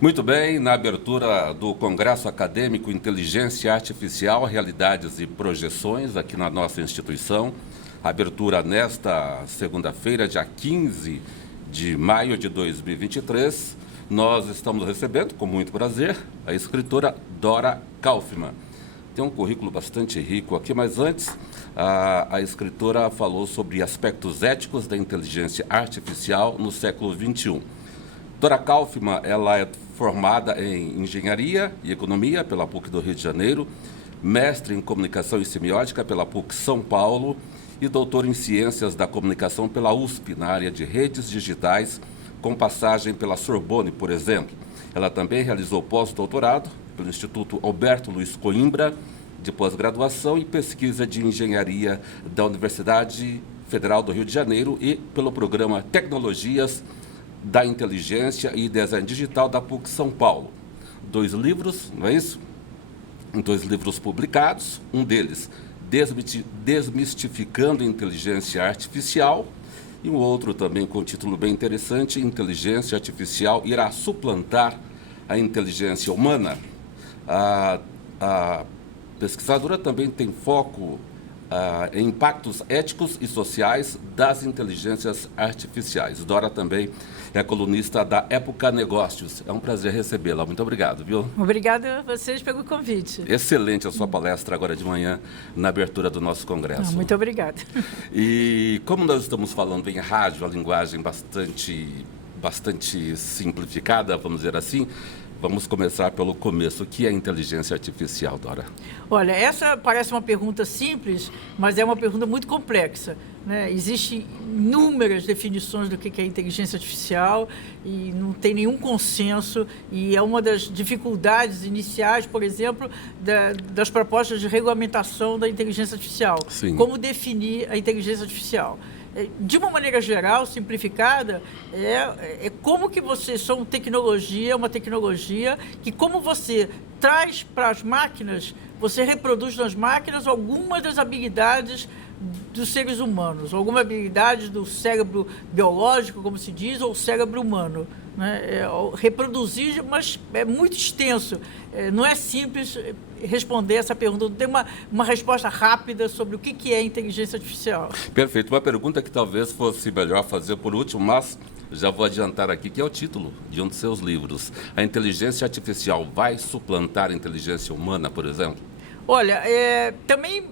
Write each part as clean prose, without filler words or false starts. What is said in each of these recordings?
Muito bem, na abertura do Congresso Acadêmico Inteligência Artificial, Realidades e Projeções, aqui na nossa instituição, abertura nesta segunda-feira, dia 15 de maio de 2023, nós estamos recebendo, com muito prazer, a escritora Dora Kaufmann. Tem um currículo bastante rico aqui, mas antes, a escritora falou sobre aspectos éticos da inteligência artificial no século XXI. Dora Kaufmann, ela é formada em Engenharia e Economia pela PUC do Rio de Janeiro, mestre em Comunicação e Semiótica pela PUC São Paulo e doutor em Ciências da Comunicação pela USP, na área de redes digitais, com passagem pela Sorbonne, por exemplo. Ela também realizou pós-doutorado pelo Instituto Alberto Luiz Coimbra, de pós-graduação e pesquisa de engenharia da Universidade Federal do Rio de Janeiro e pelo programa Tecnologias da Inteligência e Design Digital da PUC São Paulo. 2 livros, não é isso? 2 livros publicados, um deles Desmistificando a Inteligência Artificial e um outro também com título bem interessante, Inteligência Artificial irá suplantar a inteligência humana. A pesquisadora também tem foco em impactos éticos e sociais das inteligências artificiais. Dora também é colunista da Época Negócios. É um prazer recebê-la. Muito obrigado, viu? Obrigada a vocês pelo convite. Excelente a sua palestra agora de manhã na abertura do nosso congresso. Muito obrigada. E como nós estamos falando em rádio, a linguagem bastante simplificada, vamos dizer assim, vamos começar pelo começo. O que é inteligência artificial, Dora? Olha, essa parece uma pergunta simples, mas é uma pergunta muito complexa, né? Existem inúmeras definições do que é inteligência artificial e não tem nenhum consenso, e é uma das dificuldades iniciais, por exemplo, das propostas de regulamentação da inteligência artificial. Sim. Como definir a inteligência artificial? De uma maneira geral, simplificada, é como que você, uma tecnologia que, como você traz para as máquinas, você reproduz nas máquinas algumas das habilidades dos seres humanos, alguma habilidade do cérebro biológico, como se diz, ou cérebro humano, né? Reproduzir, mas é muito extenso. Não é simples responder essa pergunta, não tem uma resposta rápida sobre o que é inteligência artificial. Perfeito. Uma pergunta que talvez fosse melhor fazer por último, mas já vou adiantar aqui, que é o título de um dos seus livros. A inteligência artificial vai suplantar a inteligência humana, por exemplo? Olha, também...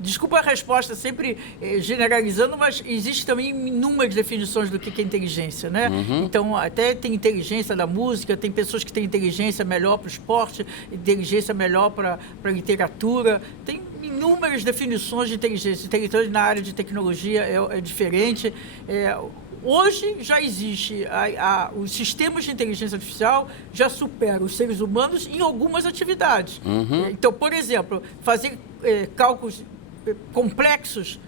desculpa a resposta, sempre generalizando, mas existe também inúmeras definições do que é inteligência, né? Uhum. Então, até tem inteligência da música, tem pessoas que têm inteligência melhor para o esporte, inteligência melhor para a literatura, tem inúmeras definições de inteligência. Inteligência na área de tecnologia é diferente. Hoje já existe, os sistemas de inteligência artificial já superam os seres humanos em algumas atividades. Uhum. Então, por exemplo, fazer cálculos complexos,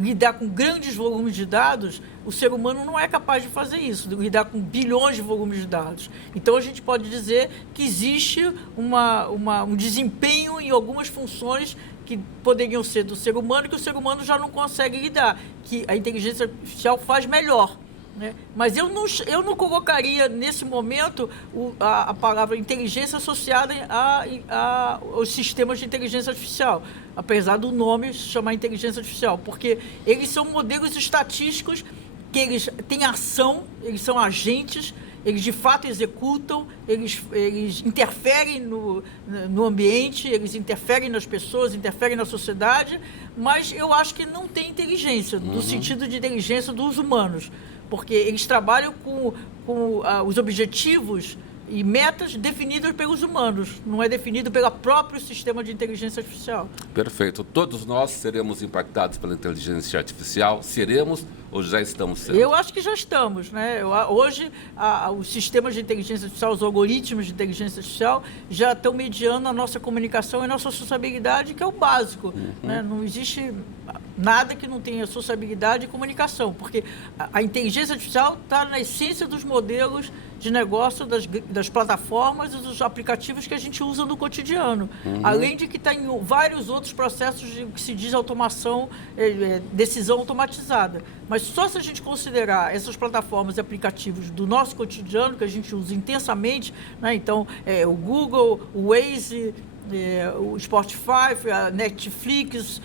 lidar com grandes volumes de dados, o ser humano não é capaz de fazer isso, de lidar com bilhões de volumes de dados. Então, a gente pode dizer que existe um desempenho em algumas funções que poderiam ser do ser humano, que o ser humano já não consegue lidar, que a inteligência artificial faz melhor, né? Mas eu não colocaria, nesse momento, a palavra inteligência associada aos sistemas de inteligência artificial, apesar do nome se chamar inteligência artificial, porque eles são modelos estatísticos que eles têm ação, eles são agentes, eles de fato executam, eles interferem no ambiente, eles interferem nas pessoas, interferem na sociedade, mas eu acho que não tem inteligência, no sentido de inteligência dos humanos, porque eles trabalham com os objetivos e metas definidas pelos humanos, não é definido pelo próprio sistema de inteligência artificial. Perfeito. Todos nós seremos impactados pela inteligência artificial? Seremos ou já estamos sendo? Eu acho que já estamos, né? Hoje, os sistemas de inteligência artificial, os algoritmos de inteligência artificial já estão mediando a nossa comunicação e a nossa sociabilidade, que é o básico, né? Não existe nada que não tenha sociabilidade e comunicação, porque a inteligência artificial está na essência dos modelos de negócio das plataformas e dos aplicativos que a gente usa no cotidiano. Além de que está em vários outros processos de que se diz automação, decisão automatizada. Mas só se a gente considerar essas plataformas e aplicativos do nosso cotidiano, que a gente usa intensamente, né? Então, o Google, o Waze, o Spotify, a Netflix.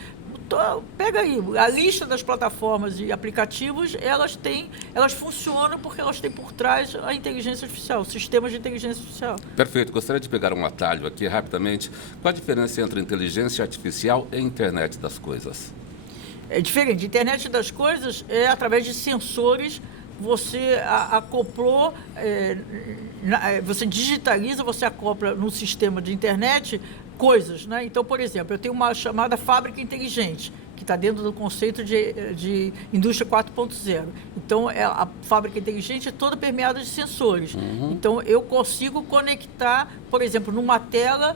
Pega aí, a lista das plataformas e aplicativos, elas funcionam porque elas têm por trás a inteligência artificial, sistemas de inteligência artificial. Perfeito. Gostaria de pegar um atalho aqui rapidamente. Qual a diferença entre inteligência artificial e internet das coisas? É diferente. Internet das coisas é através de sensores. Você acoplou, você digitaliza, você acopla no sistema de internet coisas, né? Então, por exemplo, eu tenho uma chamada fábrica inteligente, que está dentro do conceito de indústria 4.0. Então, a fábrica inteligente é toda permeada de sensores. Então, eu consigo conectar, por exemplo, numa tela,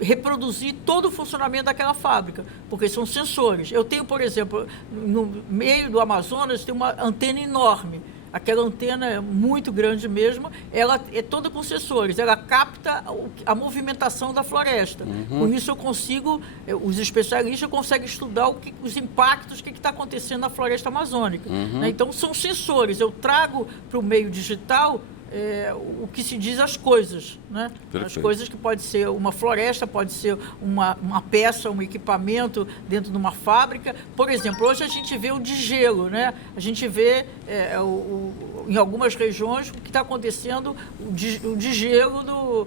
reproduzir todo o funcionamento daquela fábrica, porque são sensores. Eu tenho, por exemplo, no meio do Amazonas, tem uma antena enorme. Aquela antena é muito grande mesmo, ela é toda com sensores, ela capta a movimentação da floresta. Com isso eu consigo, os especialistas conseguem estudar os impactos, o que está acontecendo na floresta amazônica. Né? Então são sensores, eu trago para o meio digital o que se diz as coisas, né? As coisas que pode ser uma floresta, pode ser uma peça, um equipamento dentro de uma fábrica. Por exemplo, hoje a gente vê o degelo, né? A gente vê em algumas regiões o que está acontecendo, o degelo,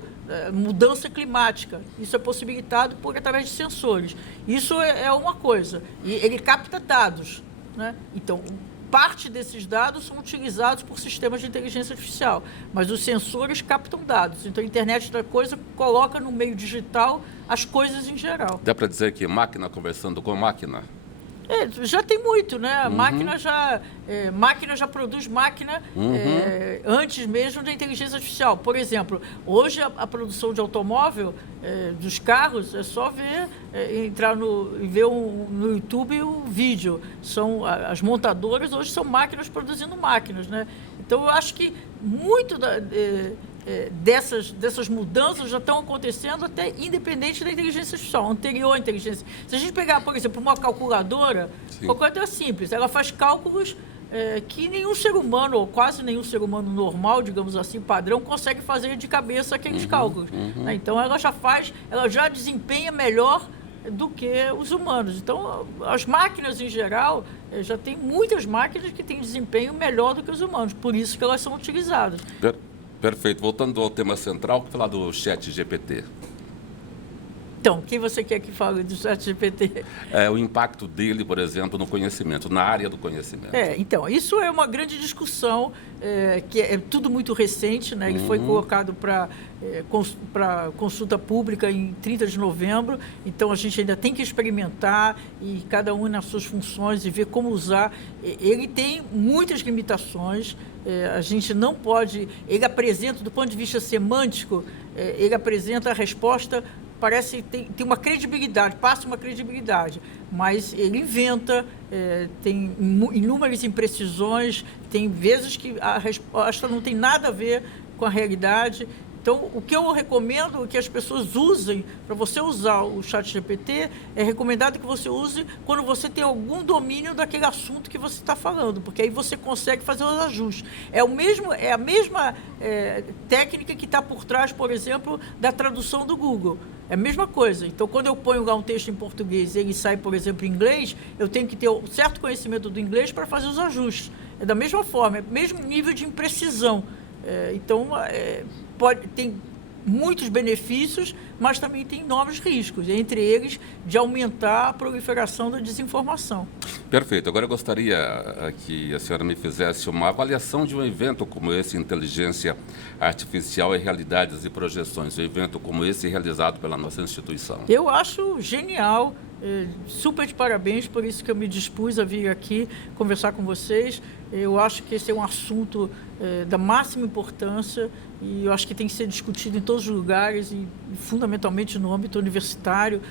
mudança climática. Isso é possibilitado através de sensores. Isso é uma coisa. E ele capta dados, né? Então, parte desses dados são utilizados por sistemas de inteligência artificial, mas os sensores captam dados. Então, a internet da coisa coloca no meio digital as coisas em geral. Dá para dizer que máquina conversando com máquina? Já tem muito, né? A máquina já produz máquina antes mesmo da inteligência artificial. Por exemplo, hoje a produção de automóvel, dos carros, é só entrar e ver no YouTube o vídeo. As montadoras hoje são máquinas produzindo máquinas, né? Então, eu acho que muito dessas mudanças já estão acontecendo até independente da inteligência artificial, anterior à inteligência. Se a gente pegar, por exemplo, uma calculadora, calculadora é simples, ela faz cálculos que nenhum ser humano, ou quase nenhum ser humano normal, digamos assim, padrão, consegue fazer de cabeça aqueles cálculos. Né? Então, ela já desempenha melhor do que os humanos. Então, as máquinas em geral, já tem muitas máquinas que têm desempenho melhor do que os humanos, por isso que elas são utilizadas. Perfeito. Voltando ao tema central, falar do ChatGPT. Então, quem você quer que fale do ChatGPT? O impacto dele, por exemplo, no conhecimento, na área do conhecimento. Então, isso é uma grande discussão, que é tudo muito recente, né? Ele foi colocado para consulta pública em 30 de novembro, então a gente ainda tem que experimentar e cada um nas suas funções e ver como usar. Ele tem muitas limitações, a gente não pode... Ele apresenta, do ponto de vista semântico, ele apresenta a resposta... Parece que tem uma credibilidade, passa uma credibilidade, mas ele inventa, tem inúmeras imprecisões, tem vezes que a resposta não tem nada a ver com a realidade. Então, o que eu recomendo é que as pessoas usem, para você usar o ChatGPT, é recomendado que você use quando você tem algum domínio daquele assunto que você está falando, porque aí você consegue fazer os ajustes. É a mesma técnica que está por trás, por exemplo, da tradução do Google. É a mesma coisa. Então, quando eu ponho lá um texto em português e ele sai, por exemplo, em inglês, eu tenho que ter um certo conhecimento do inglês para fazer os ajustes. É da mesma forma, é o mesmo nível de imprecisão. Então, tem muitos benefícios, mas também tem enormes riscos, entre eles de aumentar a proliferação da desinformação. Perfeito. Agora eu gostaria que a senhora me fizesse uma avaliação de um evento como esse, Inteligência Artificial e Realidades e Projeções, um evento como esse realizado pela nossa instituição. Eu acho genial, super de parabéns, por isso que eu me dispus a vir aqui conversar com vocês. Eu acho que esse é um assunto da máxima importância e eu acho que tem que ser discutido em todos os lugares e fundamentalmente no âmbito universitário.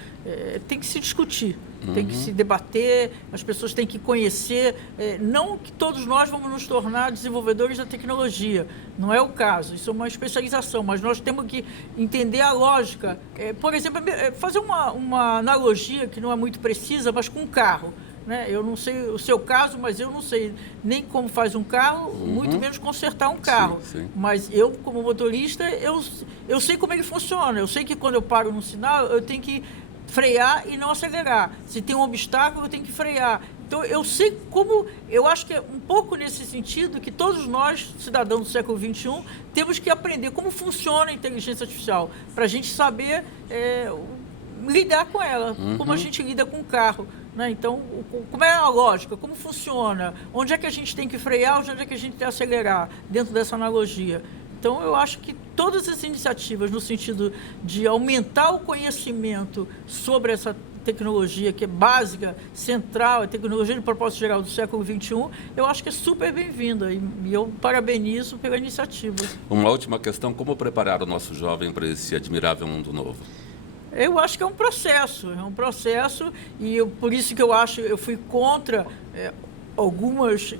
Tem que se discutir, tem que se debater, as pessoas têm que conhecer. Não que todos nós vamos nos tornar desenvolvedores da tecnologia, não é o caso, isso é uma especialização, mas nós temos que entender a lógica. Por exemplo, fazer uma analogia que não é muito precisa, mas com um carro. Eu não sei o seu caso, mas eu não sei nem como faz um carro, muito menos consertar um carro. Sim, sim. Mas eu, como motorista, eu sei como ele funciona. Eu sei que quando eu paro no sinal, eu tenho que frear e não acelerar. Se tem um obstáculo, eu tenho que frear. Então, eu sei como... Eu acho que é um pouco nesse sentido que todos nós, cidadãos do século XXI, temos que aprender como funciona a inteligência artificial, para a gente saber lidar com ela, como a gente lida com o carro. Então, como é a lógica, como funciona, onde é que a gente tem que frear, onde é que a gente tem que acelerar, dentro dessa analogia. Então, eu acho que todas essas iniciativas no sentido de aumentar o conhecimento sobre essa tecnologia que é básica, central, a tecnologia de propósito geral do século XXI, eu acho que é super bem-vinda e eu parabenizo pela iniciativa. Uma última questão, como preparar o nosso jovem para esse admirável mundo novo? Eu acho que é um processo e por isso que eu fui contra algumas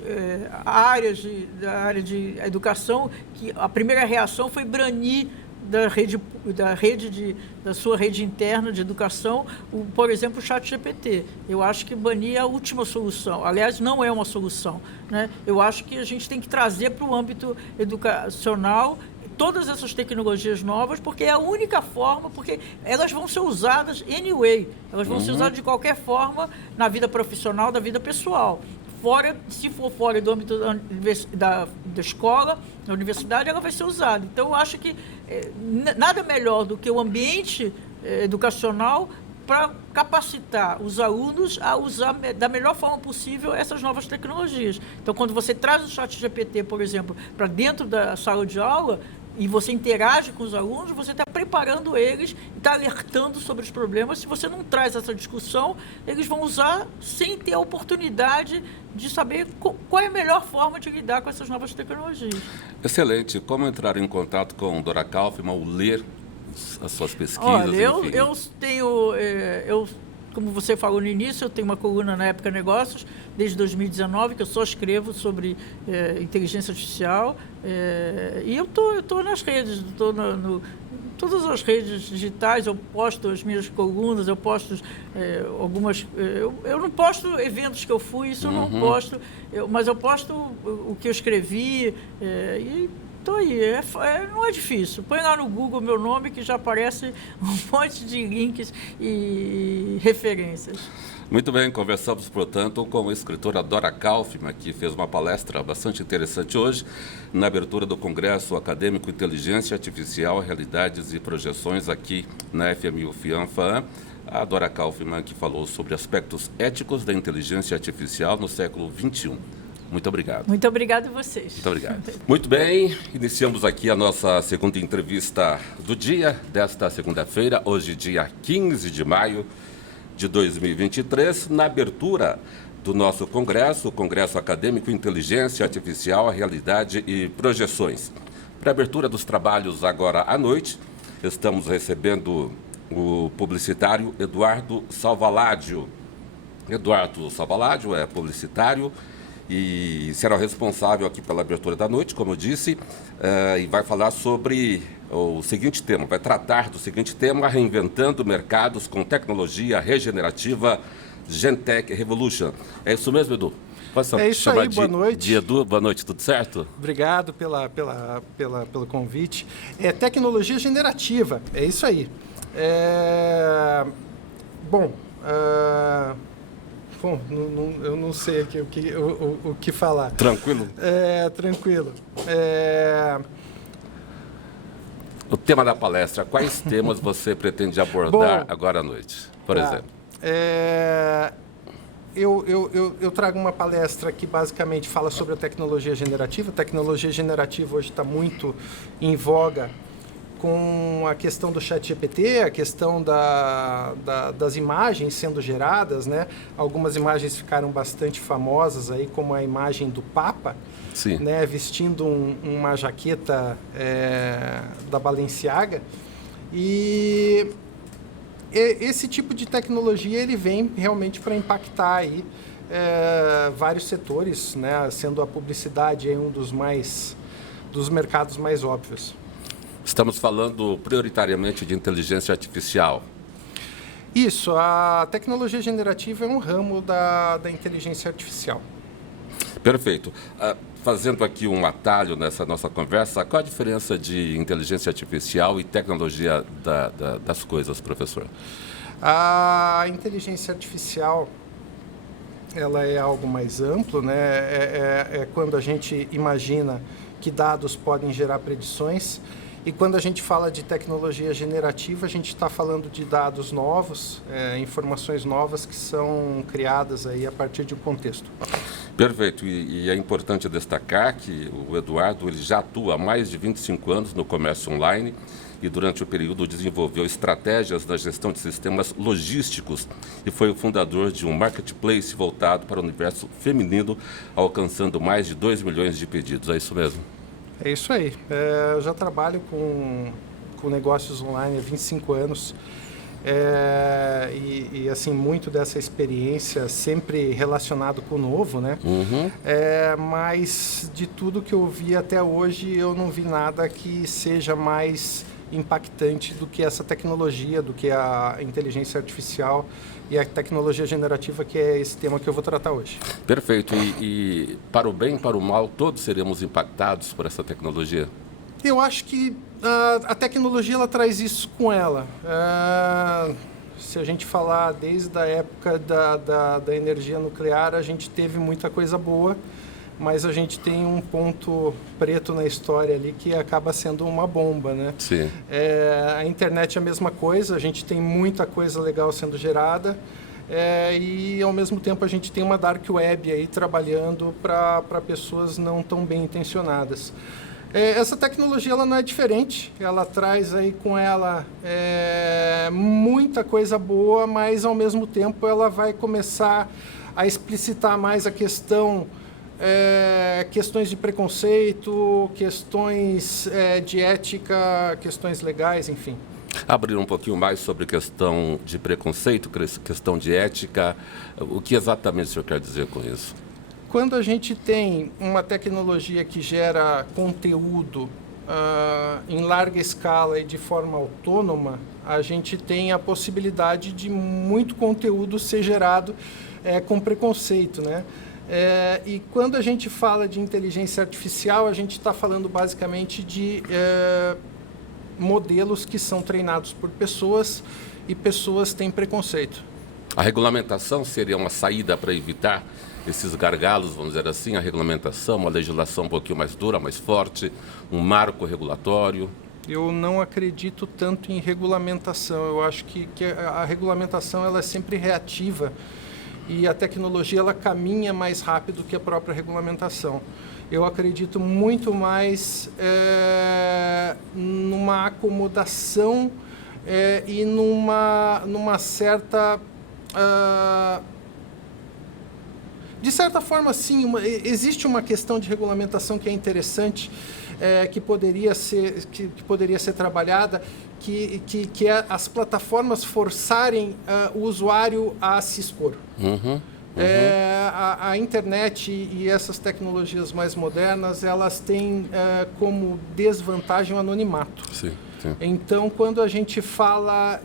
áreas da área de educação, que a primeira reação foi banir da sua rede interna de educação, por exemplo, o ChatGPT. Eu acho que banir é a última solução. Aliás, não é uma solução. Eu acho que a gente tem que trazer para o âmbito educacional todas essas tecnologias novas, porque é a única forma, porque elas vão ser usadas anyway, elas vão ser usadas de qualquer forma na vida profissional, da vida pessoal. Se for fora do âmbito da escola, da universidade, ela vai ser usada. Então, eu acho que nada melhor do que o ambiente educacional para capacitar os alunos a usar da melhor forma possível essas novas tecnologias. Então, quando você traz o ChatGPT, por exemplo, para dentro da sala de aula, e você interage com os alunos, você está preparando eles, está alertando sobre os problemas. Se você não traz essa discussão, eles vão usar sem ter a oportunidade de saber qual é a melhor forma de lidar com essas novas tecnologias. Excelente. Como entrar em contato com Dora Kaufmann ou ler as suas pesquisas? Olha, eu tenho... como você falou no início, eu tenho uma coluna na Época Negócios, desde 2019, que eu só escrevo sobre inteligência artificial. E eu tô nas redes, todas as redes digitais, eu posto as minhas colunas, eu posto algumas... Eu não posto eventos que eu fui, isso eu não posto, mas eu posto o que eu escrevi e... Então aí, não é difícil. Põe lá no Google meu nome que já aparece um monte de links e referências. Muito bem, conversamos, portanto, com a escritora Dora Kaufmann, que fez uma palestra bastante interessante hoje, na abertura do Congresso Acadêmico Inteligência Artificial, Realidades e Projeções, aqui na FMU FIAM-FAAM. A Dora Kaufmann, que falou sobre aspectos éticos da inteligência artificial no século XXI. Muito obrigado. Muito obrigado a vocês. Muito obrigado. Muito bem, iniciamos aqui a nossa segunda entrevista do dia, desta segunda-feira, hoje dia 15 de maio de 2023, na abertura do nosso congresso, o Congresso Acadêmico Inteligência Artificial, Realidade e Projeções. Para a abertura dos trabalhos agora à noite, estamos recebendo o publicitário Eduardo Salvaládio. Eduardo Salvaládio é publicitário e será o responsável aqui pela abertura da noite, como eu disse, e vai falar sobre o seguinte tema, vai tratar do seguinte tema: reinventando mercados com tecnologia regenerativa, Gentech Revolution. É isso mesmo, Edu? É isso aí, boa noite. Edu, boa noite, tudo certo? Obrigado pelo convite. É tecnologia generativa, é isso aí. Bom, eu não sei aqui o que falar. Tranquilo? Tranquilo. O tema da palestra, quais temas você pretende abordar agora à noite, por exemplo? Eu trago uma palestra que basicamente fala sobre a tecnologia generativa. A tecnologia generativa hoje está muito em voga com a questão do ChatGPT, a questão das imagens sendo geradas, né? Algumas imagens ficaram bastante famosas aí, como a imagem do Papa, né? Vestindo uma jaqueta da Balenciaga. E esse tipo de tecnologia ele vem realmente para impactar aí vários setores, né? Sendo a publicidade aí um dos mercados mais óbvios. Estamos falando prioritariamente de inteligência artificial. Isso, a tecnologia generativa é um ramo da inteligência artificial. Perfeito. Fazendo aqui um atalho nessa nossa conversa, qual a diferença de inteligência artificial e tecnologia das coisas, professor? A inteligência artificial, ela é algo mais amplo, né? É quando a gente imagina que dados podem gerar predições. E quando a gente fala de tecnologia generativa, a gente está falando de dados novos, informações novas que são criadas aí a partir de um contexto. Perfeito. E é importante destacar que o Eduardo ele já atua há mais de 25 anos no comércio online e durante o período desenvolveu estratégias na gestão de sistemas logísticos e foi o fundador de um marketplace voltado para o universo feminino, alcançando mais de 2 milhões de pedidos. É isso mesmo? É isso aí. Eu já trabalho com negócios online há 25 anos e assim, muito dessa experiência sempre relacionado com o novo, né? Uhum. Mas de tudo que eu vi até hoje, eu não vi nada que seja mais impactante do que essa tecnologia, do que a inteligência artificial e a tecnologia generativa, que é esse tema que eu vou tratar hoje. Perfeito. E para o bem e para o mal, todos seremos impactados por essa tecnologia? Eu acho que a tecnologia ela traz isso com ela. Se a gente falar desde a época da energia nuclear, a gente teve muita coisa boa, mas a gente tem um ponto preto na história ali que acaba sendo uma bomba, né? Sim. A internet é a mesma coisa, a gente tem muita coisa legal sendo gerada e ao mesmo tempo a gente tem uma dark web aí trabalhando para pessoas não tão bem intencionadas. Essa tecnologia ela não é diferente, ela traz aí com ela muita coisa boa, mas ao mesmo tempo ela vai começar a explicitar mais a questões de preconceito, questões de ética, questões legais, enfim. Abrir um pouquinho mais sobre questão de preconceito, questão de ética, o que exatamente o senhor quer dizer com isso? Quando a gente tem uma tecnologia que gera conteúdo em larga escala e de forma autônoma, a gente tem a possibilidade de muito conteúdo ser gerado com preconceito, né? E quando a gente fala de inteligência artificial, a gente está falando basicamente de modelos que são treinados por pessoas e pessoas têm preconceito. A regulamentação seria uma saída para evitar esses gargalos, vamos dizer assim, a regulamentação, uma legislação um pouquinho mais dura, mais forte, um marco regulatório? Eu não acredito tanto em regulamentação. Eu acho que a regulamentação ela é sempre reativa e a tecnologia ela caminha mais rápido que a própria regulamentação. Eu acredito muito mais numa acomodação e numa certa... de certa forma, sim, existe uma questão de regulamentação que é interessante, que poderia ser trabalhada, que é as plataformas forçarem o usuário a se expor. Uhum. A internet e essas tecnologias mais modernas, elas têm como desvantagem o anonimato. Sim, sim. Então, quando a gente fala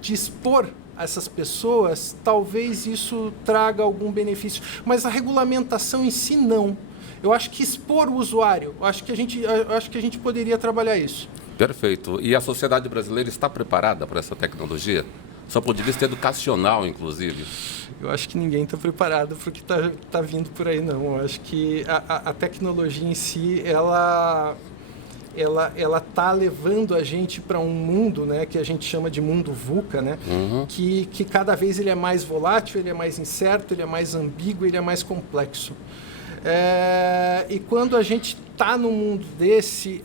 de expor essas pessoas, talvez isso traga algum benefício. Mas a regulamentação em si, não. Eu acho que expor o usuário, eu acho que a gente poderia trabalhar isso. Perfeito. E a sociedade brasileira está preparada para essa tecnologia? Só ponto de vista educacional, inclusive. Eu acho que ninguém está preparado para o que está vindo por aí, não. Eu acho que a tecnologia em si, ela ela tá levando a gente para um mundo, né, que a gente chama de mundo VUCA, né, que cada vez ele é mais volátil, ele é mais incerto, ele é mais ambíguo, ele é mais complexo. E quando a gente está num mundo desse,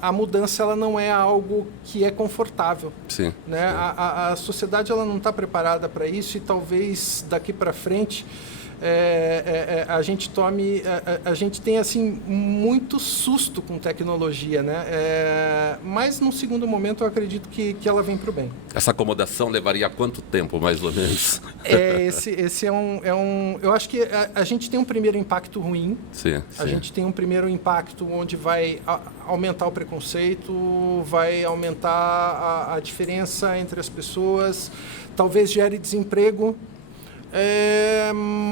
a mudança ela não é algo que é confortável. Sim, né? sim. A sociedade ela não está preparada para isso e talvez daqui para frente a gente a gente tem assim muito susto com tecnologia, né? Mas num segundo momento eu acredito que ela vem para o bem. Essa acomodação levaria quanto tempo, mais ou menos? Esse eu acho que a gente tem um primeiro impacto ruim. Sim, A gente tem um primeiro impacto onde vai aumentar o preconceito, vai aumentar a diferença entre as pessoas, talvez gere desemprego.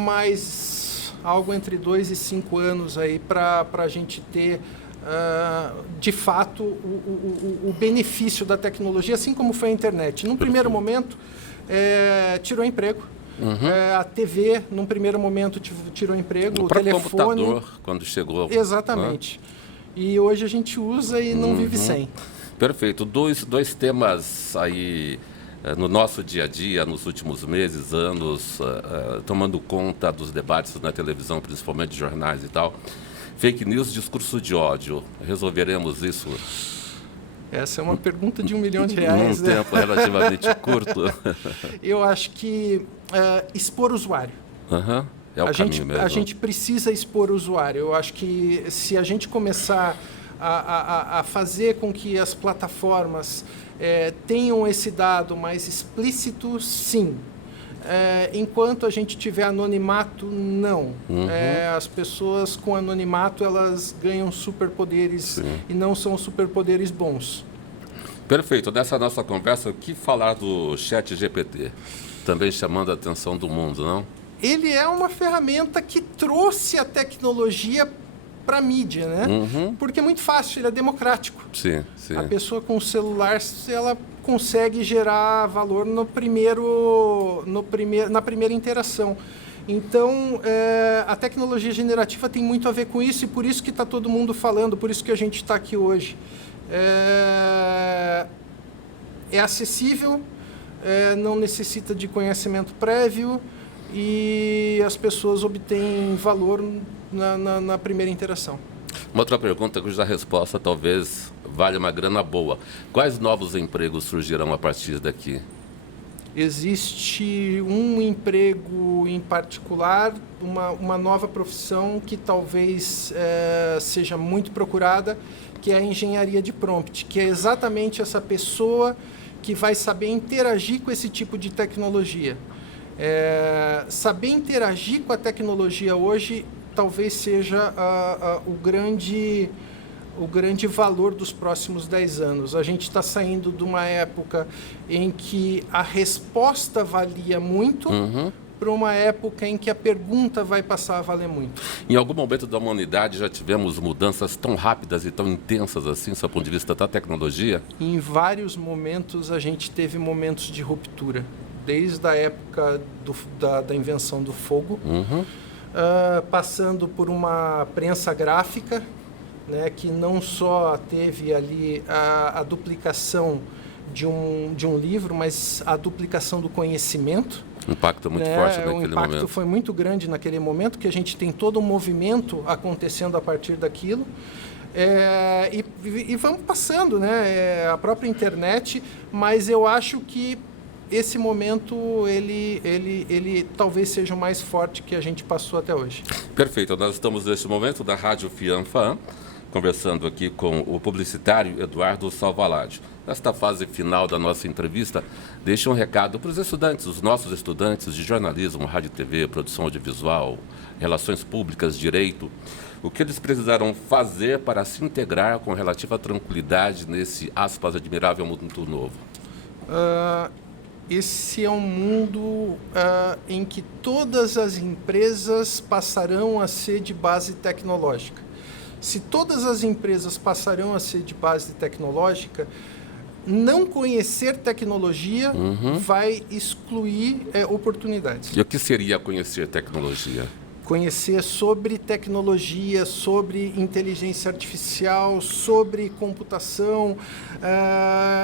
Mas algo entre 2 e 5 anos aí para a gente ter, de fato, o benefício da tecnologia, assim como foi a internet. Num primeiro momento, tirou emprego. A TV, num primeiro momento, tirou emprego. O telefone, computador, quando chegou. Exatamente. E hoje a gente usa e não vive sem. Perfeito. Dois temas aí no nosso dia a dia, nos últimos meses, anos, tomando conta dos debates na televisão, principalmente jornais e tal. Fake news, discurso de ódio. Resolveremos isso? Essa é uma pergunta de R$1 milhão, Num né? tempo relativamente curto. Eu acho que expor o usuário. É o caminho mesmo. A gente precisa expor o usuário. Eu acho que se a gente começar a fazer com que as plataformas tenham esse dado mais explícito, sim. Enquanto a gente tiver anonimato, não. As pessoas com anonimato, elas ganham superpoderes e não são superpoderes bons. Perfeito. Nessa nossa conversa, o que falar do ChatGPT? Também chamando a atenção do mundo, não? Ele é uma ferramenta que trouxe a tecnologia para a mídia, né? Porque é muito fácil, ele é democrático. Sim. A pessoa com o celular, ela consegue gerar valor na primeira interação. Então, a tecnologia generativa tem muito a ver com isso e por isso que está todo mundo falando, por isso que a gente está aqui hoje. É acessível, não necessita de conhecimento prévio e as pessoas obtêm valor na primeira interação. Uma outra pergunta cuja resposta talvez valha uma grana boa. Quais novos empregos surgirão a partir daqui? Existe um emprego em particular, uma nova profissão que talvez seja muito procurada, que é a engenharia de prompt, que é exatamente essa pessoa que vai saber interagir com esse tipo de tecnologia. Saber interagir com a tecnologia hoje talvez seja o grande valor dos próximos 10 anos. A gente está saindo de uma época em que a resposta valia muito para uma época em que a pergunta vai passar a valer muito. Em algum momento da humanidade já tivemos mudanças tão rápidas e tão intensas assim, do ponto de vista da tecnologia? Em vários momentos a gente teve momentos de ruptura. Desde a época da invenção do fogo, passando por uma prensa gráfica, né, que não só teve ali a duplicação de um livro, mas a duplicação do conhecimento. Um impacto muito forte naquele momento. O impacto foi muito grande naquele momento, que a gente tem todo um movimento acontecendo a partir daquilo. E vamos passando, né? A própria internet, mas eu acho que esse momento, ele talvez seja o mais forte que a gente passou até hoje. Perfeito. Nós estamos neste momento da Rádio FIAM-FAM, conversando aqui com o publicitário Eduardo Salvalade. Nesta fase final da nossa entrevista, deixa um recado para os estudantes, os nossos estudantes de jornalismo, rádio e TV, produção audiovisual, relações públicas, direito. O que eles precisarão fazer para se integrar com relativa tranquilidade nesse, aspas, admirável mundo novo? Esse é um mundo em que todas as empresas passarão a ser de base tecnológica. Se todas as empresas passarão a ser de base tecnológica, não conhecer tecnologia vai excluir oportunidades. E o que seria conhecer tecnologia? conhecer sobre tecnologia, sobre inteligência artificial, sobre computação,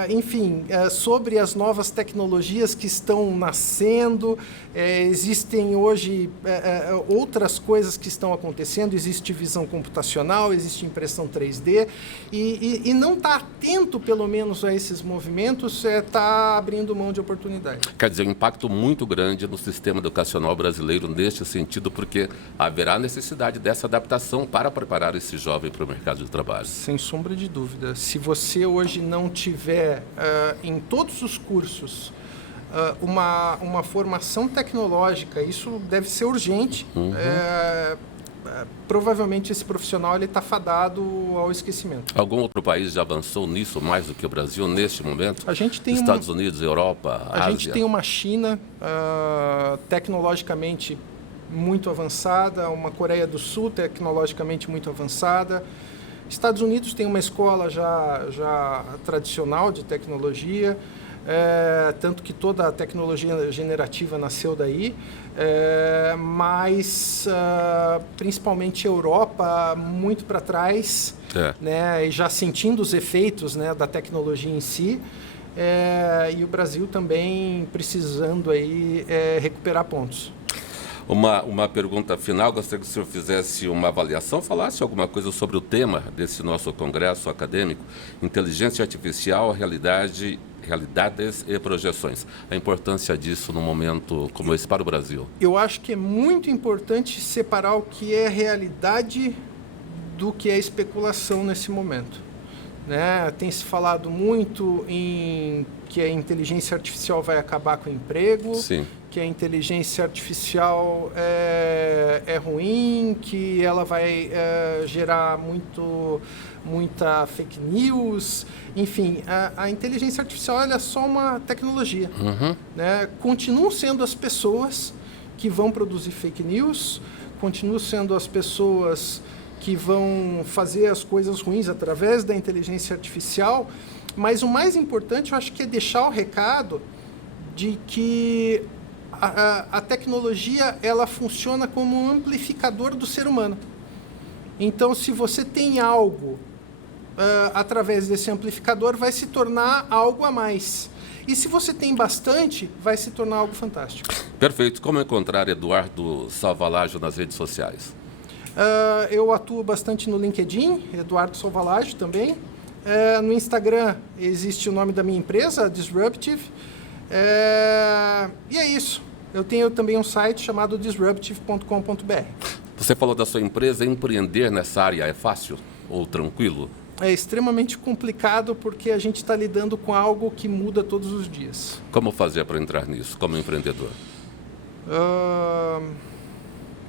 enfim, sobre as novas tecnologias que estão nascendo. Existem hoje outras coisas que estão acontecendo, existe visão computacional, existe impressão 3D, e não estar atento, pelo menos, a esses movimentos está abrindo mão de oportunidade. Quer dizer, um impacto muito grande no sistema educacional brasileiro neste sentido, porque haverá necessidade dessa adaptação para preparar esse jovem para o mercado de trabalho. Sem sombra de dúvida. Se você hoje não tiver em todos os cursos uma formação tecnológica, isso deve ser urgente. Provavelmente esse profissional está fadado ao esquecimento. Algum outro país já avançou nisso mais do que o Brasil neste momento? A gente tem Estados Unidos, Europa, Ásia? A gente tem uma China tecnologicamente muito avançada, uma Coreia do Sul tecnologicamente muito avançada. Estados Unidos tem uma escola já tradicional de tecnologia, tanto que toda a tecnologia generativa nasceu daí, mas principalmente Europa muito para trás, né, e já sentindo os efeitos, né, da tecnologia em si, e o Brasil também precisando aí recuperar pontos. Uma pergunta final, gostaria que o senhor fizesse uma avaliação, falasse alguma coisa sobre o tema desse nosso congresso acadêmico, Inteligência Artificial, Realidades e Projeções. A importância disso num momento como esse para o Brasil. Eu acho que é muito importante separar o que é realidade do que é especulação nesse momento. Né? Tem se falado muito em que a inteligência artificial vai acabar com o emprego. Sim. Que a inteligência artificial é ruim, que ela vai gerar muita fake news. Enfim, a inteligência artificial ela é só uma tecnologia. Né? Continuam sendo as pessoas que vão produzir fake news, continuam sendo as pessoas que vão fazer as coisas ruins através da inteligência artificial, mas o mais importante, eu acho que é deixar o recado de que a tecnologia ela funciona como um amplificador do ser humano. Então, se você tem algo através desse amplificador, vai se tornar algo a mais. E se você tem bastante, vai se tornar algo fantástico. Perfeito. Como encontrar Eduardo Salvalágio nas redes sociais? Eu atuo bastante no LinkedIn, Eduardo Salvalágio também. No Instagram existe o nome da minha empresa, Disruptive. E é isso. Eu tenho também um site chamado disruptive.com.br. Você falou da sua empresa. Empreender nessa área é fácil ou tranquilo? É extremamente complicado porque a gente está lidando com algo que muda todos os dias. Como fazer para entrar nisso como empreendedor?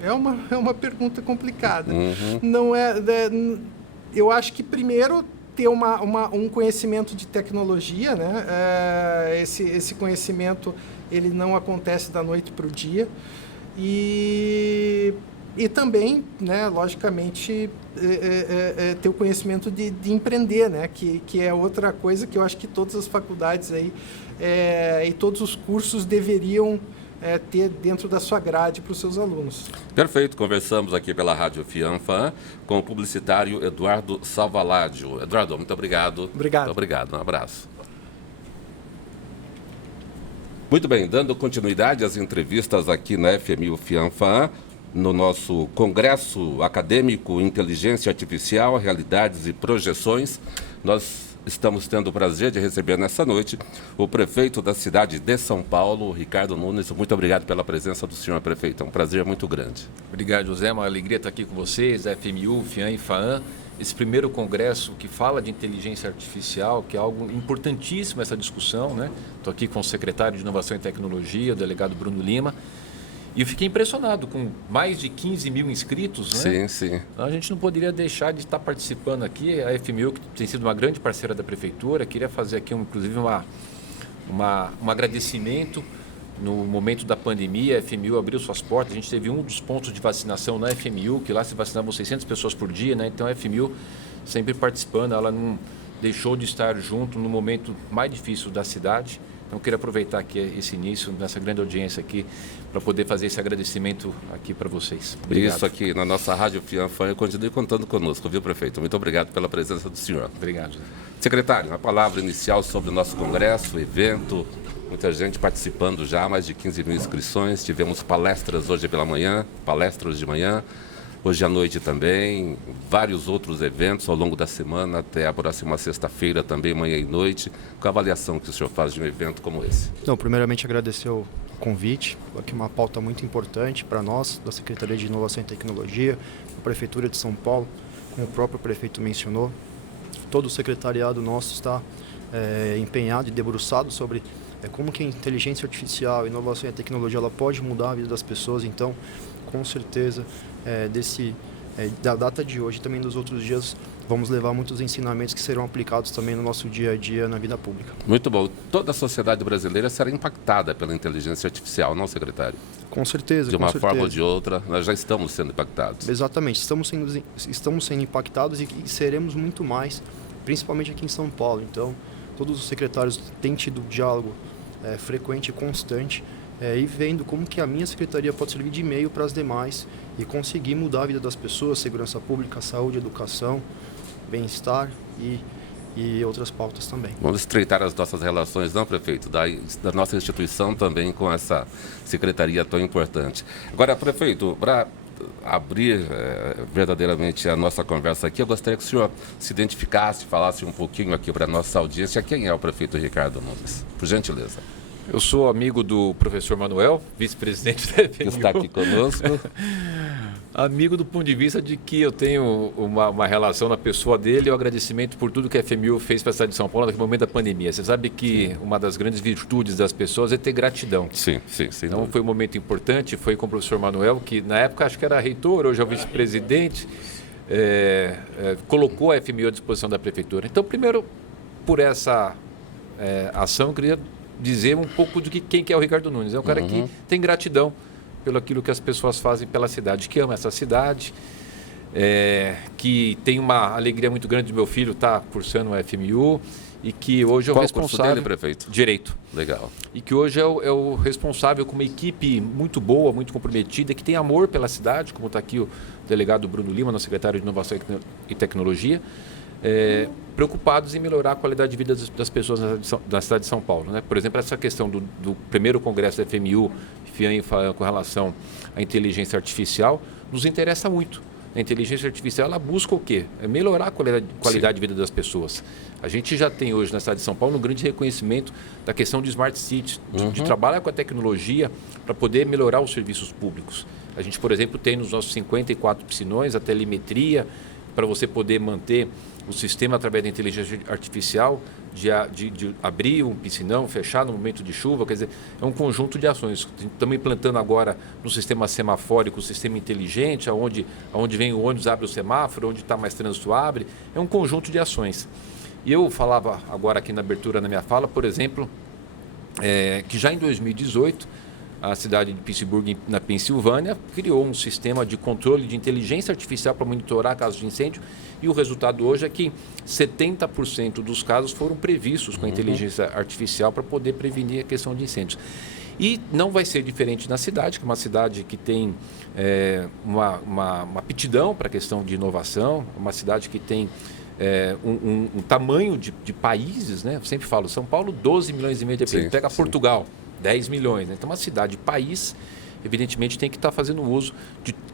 É uma pergunta complicada. Não eu acho que primeiro ter um conhecimento de tecnologia, né? Esse conhecimento ele não acontece da noite para o dia e também, né, logicamente, ter o conhecimento de empreender, né, que é outra coisa que eu acho que todas as faculdades aí e todos os cursos deveriam ter dentro da sua grade para os seus alunos. Perfeito. Conversamos aqui pela Rádio FIANFAN com o publicitário Eduardo Salvalágio. Eduardo, muito obrigado. Obrigado. Muito obrigado. Um abraço. Muito bem, dando continuidade às entrevistas aqui na FMU FIANFAN, no nosso Congresso Acadêmico Inteligência Artificial, Realidades e Projeções, nós estamos tendo o prazer de receber nessa noite o prefeito da cidade de São Paulo, Ricardo Nunes. Muito obrigado pela presença do senhor prefeito, é um prazer muito grande. Obrigado, José, é uma alegria estar aqui com vocês, da FMU, FIAN e FAAN, esse primeiro congresso que fala de inteligência artificial, que é algo importantíssimo essa discussão, né? Estou aqui com o secretário de Inovação e Tecnologia, o delegado Bruno Lima, e eu fiquei impressionado com mais de 15 mil inscritos, né? Sim, sim. Então, a gente não poderia deixar de estar participando aqui. A FMU, que tem sido uma grande parceira da Prefeitura, queria fazer aqui, inclusive, um agradecimento. No momento da pandemia, a FMU abriu suas portas. A gente teve um dos pontos de vacinação na FMU, que lá se vacinavam 600 pessoas por dia, né? Então, a FMU sempre participando, ela não deixou de estar junto no momento mais difícil da cidade. Então, eu queria aproveitar aqui esse início, nessa grande audiência aqui, para poder fazer esse agradecimento aqui para vocês. Obrigado. Isso aqui na nossa Rádio Fianfan, continue contando conosco, viu, prefeito? Muito obrigado pela presença do senhor. Obrigado. Secretário, a palavra inicial sobre o nosso congresso, evento, muita gente participando já, mais de 15 mil inscrições, tivemos palestras hoje pela manhã, palestras de manhã, hoje à noite também, vários outros eventos ao longo da semana, até a próxima sexta-feira também, manhã e noite. Qual a avaliação que o senhor faz de um evento como esse? Não, primeiramente agradecer o convite, aqui uma pauta muito importante para nós, da Secretaria de Inovação e Tecnologia, a Prefeitura de São Paulo, como o próprio prefeito mencionou. Todo o secretariado nosso está empenhado e debruçado sobre como que a inteligência artificial, a inovação e a tecnologia ela pode mudar a vida das pessoas. Então, com certeza, da data de hoje e também dos outros dias, vamos levar muitos ensinamentos que serão aplicados também no nosso dia a dia na vida pública. Muito bom. Toda a sociedade brasileira será impactada pela inteligência artificial, não, secretário? Com certeza. De uma com certeza. forma ou de outra, nós já estamos sendo impactados. Exatamente. Estamos sendo impactados e seremos muito mais, principalmente aqui em São Paulo. Então, todos os secretários têm tido diálogo frequente e constante e vendo como que a minha secretaria pode servir de meio para as demais e conseguir mudar a vida das pessoas, segurança pública, saúde, educação, bem-estar e outras pautas também. Vamos estreitar as nossas relações, não, prefeito, da nossa instituição também com essa secretaria tão importante. Agora, prefeito, para abrir verdadeiramente a nossa conversa aqui, eu gostaria que o senhor se identificasse, falasse um pouquinho aqui para a nossa audiência. Quem é o prefeito Ricardo Nunes? Por gentileza. Eu sou amigo do professor Manuel, vice-presidente da FMU. Que está aqui conosco. Amigo do ponto de vista de que eu tenho uma relação na pessoa dele e o agradecimento por tudo que a FMU fez para a cidade de São Paulo naquele momento da pandemia. Você sabe que uma das grandes virtudes das pessoas é ter gratidão. Sim. Então foi um momento importante, foi com o professor Manuel, que na época acho que era reitor, hoje é o vice-presidente, colocou a FMU à disposição da prefeitura. Então, primeiro, por essa ação, eu queria dizer um pouco de quem que é o Ricardo Nunes. É um cara que tem gratidão pelo aquilo que as pessoas fazem pela cidade, que ama essa cidade, que tem uma alegria muito grande de meu filho estar cursando o FMU e que hoje é o responsável... dele, prefeito? Direito. Legal. E que hoje é o responsável com uma equipe muito boa, muito comprometida, que tem amor pela cidade, como está aqui o delegado Bruno Lima, nosso secretário de Inovação e Tecnologia, preocupados em melhorar a qualidade de vida das pessoas na cidade de São Paulo, né? Por exemplo, essa questão do primeiro congresso da FMU, com relação à inteligência artificial, nos interessa muito. A inteligência artificial, ela busca o quê? É melhorar a qualidade de vida das pessoas. A gente já tem hoje na cidade de São Paulo um grande reconhecimento da questão de smart cities, de trabalhar com a tecnologia para poder melhorar os serviços públicos. A gente, por exemplo, tem nos nossos 54 piscinões a telemetria para você poder manter o sistema através da inteligência artificial de abrir um piscinão, fechar no momento de chuva, quer dizer, é um conjunto de ações. Estamos implantando agora no sistema semafórico, o sistema inteligente, aonde vem o ônibus, abre o semáforo, onde está mais trânsito, abre. É um conjunto de ações. E eu falava agora aqui na abertura da minha fala, por exemplo, que já em 2018, a cidade de Pittsburgh, na Pensilvânia, criou um sistema de controle de inteligência artificial para monitorar casos de incêndio e o resultado hoje é que 70% dos casos foram previstos com a inteligência artificial para poder prevenir a questão de incêndios. E não vai ser diferente na cidade, que é uma cidade que tem uma aptidão para a questão de inovação, uma cidade que tem um tamanho de países, né? Eu sempre falo, São Paulo, 12 milhões e meio de habitantes. Pega Portugal, 10 milhões. Né? Então, uma cidade, país, evidentemente, tem que estar fazendo uso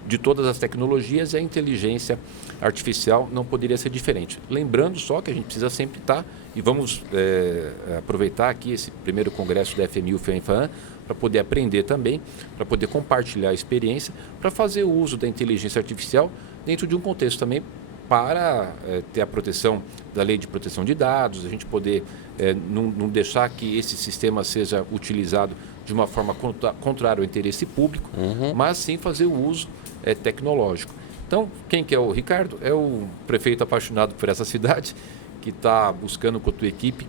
de todas as tecnologias e a inteligência artificial não poderia ser diferente. Lembrando só que a gente precisa sempre estar, e vamos aproveitar aqui esse primeiro congresso da FMU FENFAN para poder aprender também, para poder compartilhar a experiência, para fazer o uso da inteligência artificial dentro de um contexto também para ter a proteção da lei de proteção de dados, a gente poder não deixar que esse sistema seja utilizado de uma forma contrária ao interesse público, mas sim fazer o uso tecnológico. Então, quem que é o Ricardo? É o prefeito apaixonado por essa cidade, que está buscando com a tua equipe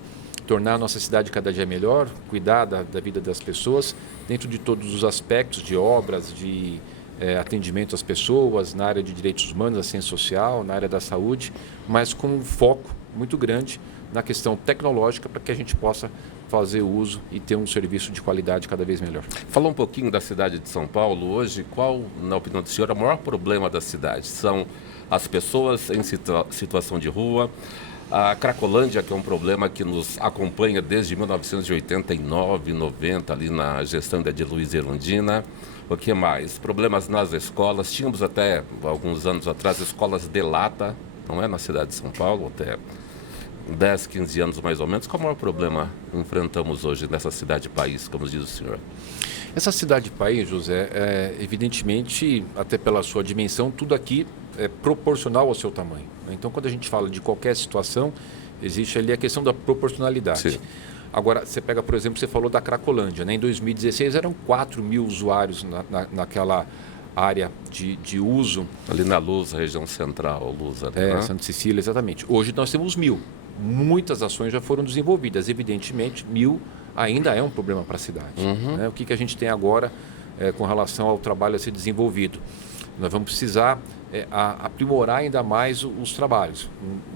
tornar a nossa cidade cada dia melhor, cuidar da vida das pessoas, dentro de todos os aspectos de obras, de atendimento às pessoas, na área de direitos humanos, assistência social, na área da saúde, mas com um foco muito grande na questão tecnológica para que a gente possa fazer uso e ter um serviço de qualidade cada vez melhor. Falou um pouquinho da cidade de São Paulo hoje. Qual, na opinião do senhor, é o maior problema da cidade? São as pessoas em situação de rua, a Cracolândia, que é um problema que nos acompanha desde 1989, 90, ali na gestão de Luiz Erundina. O que mais? Problemas nas escolas. Tínhamos até, alguns anos atrás, escolas de lata, não é? Na cidade de São Paulo, até 10, 15 anos mais ou menos. Qual é o maior problema enfrentamos hoje nessa cidade-país, como diz o senhor? Essa cidade-país, José, evidentemente, até pela sua dimensão, tudo aqui é proporcional ao seu tamanho. Então, quando a gente fala de qualquer situação, existe ali a questão da proporcionalidade. Sim. Agora, você pega, por exemplo, você falou da Cracolândia, né? Em 2016 eram 4 mil usuários naquela área de uso. Ali na Luz, região central, Luz. Ali, né? Santa Cecília, exatamente. Hoje nós temos 1.000. Muitas ações já foram desenvolvidas. Evidentemente, 1.000 ainda é um problema para a cidade. Né? O que a gente tem agora com relação ao trabalho a ser desenvolvido? Nós vamos precisar aprimorar ainda mais os trabalhos.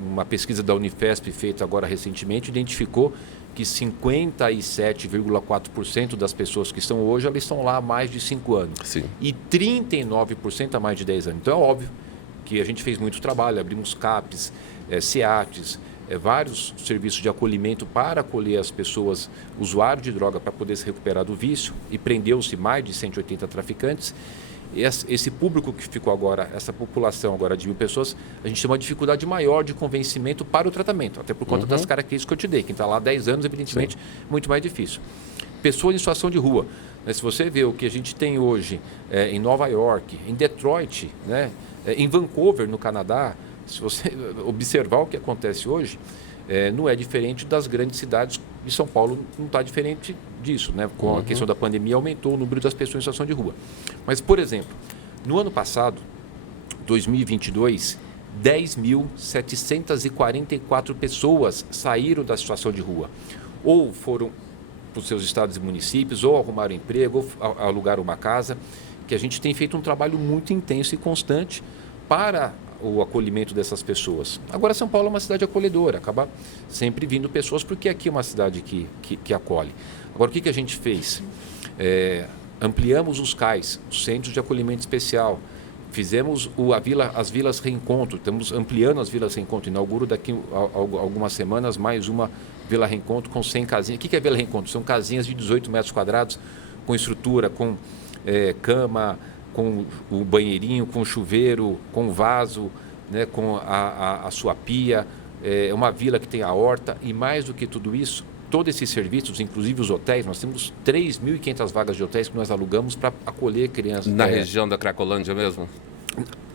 Uma pesquisa da Unifesp feita agora recentemente identificou que 57,4% das pessoas que estão hoje, elas estão lá há mais de 5 anos. Sim. E 39% há mais de 10 anos. Então é óbvio que a gente fez muito trabalho, abrimos CAPs, SEATs, vários serviços de acolhimento para acolher as pessoas usuários de droga para poder se recuperar do vício, e prendeu-se mais de 180 traficantes. Esse público que ficou agora, essa população agora de 1.000 pessoas, a gente tem uma dificuldade maior de convencimento para o tratamento, até por conta das características que eu te dei. Quem está lá há 10 anos, evidentemente, muito mais difícil. Pessoas em situação de rua. Né? Se você vê o que a gente tem hoje em Nova York, em Detroit, né? Em Vancouver, no Canadá, se você observar o que acontece hoje, não é diferente das grandes cidades, e São Paulo não está diferente disso. Né? Com a questão da pandemia, aumentou o número das pessoas em situação de rua. Mas, por exemplo, no ano passado, 2022, 10.744 pessoas saíram da situação de rua. Ou foram para os seus estados e municípios, ou arrumaram emprego, ou alugaram uma casa, que a gente tem feito um trabalho muito intenso e constante para o acolhimento dessas pessoas. Agora, São Paulo é uma cidade acolhedora, acaba sempre vindo pessoas, porque aqui é uma cidade que acolhe. Agora, o que a gente fez? Ampliamos os CAIs, os Centros de Acolhimento Especial, fizemos as Vilas Reencontro, estamos ampliando as Vilas Reencontro, inauguro daqui a algumas semanas mais uma Vila Reencontro com 100 casinhas. O que é Vila Reencontro? São casinhas de 18 metros quadrados, com estrutura, com cama, com o banheirinho, com o chuveiro, com o vaso, né, com a sua pia. É uma vila que tem a horta, e mais do que tudo isso, todos esses serviços, inclusive os hotéis, nós temos 3.500 vagas de hotéis que nós alugamos para acolher crianças. Na região da Cracolândia mesmo?